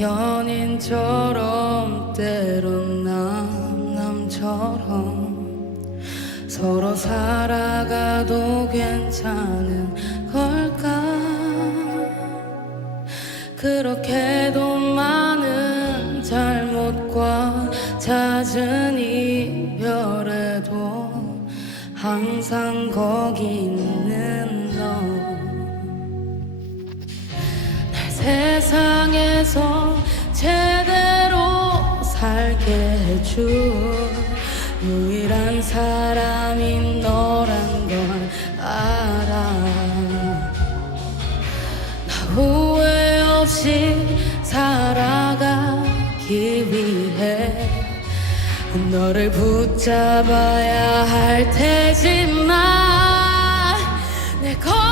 연인처럼 때론 남남처럼. 서로 살아가도 괜찮은 걸까? 그렇게도 많은 잘못과 잦은 이별에도 항상 거기 있는 세상에서 제대로 살게 해준 유일한 사람이 너란 걸 알아. 나 후회 없이 살아가기 위해 너를 붙잡아야 할 테지만 내 거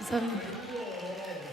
감사합니다.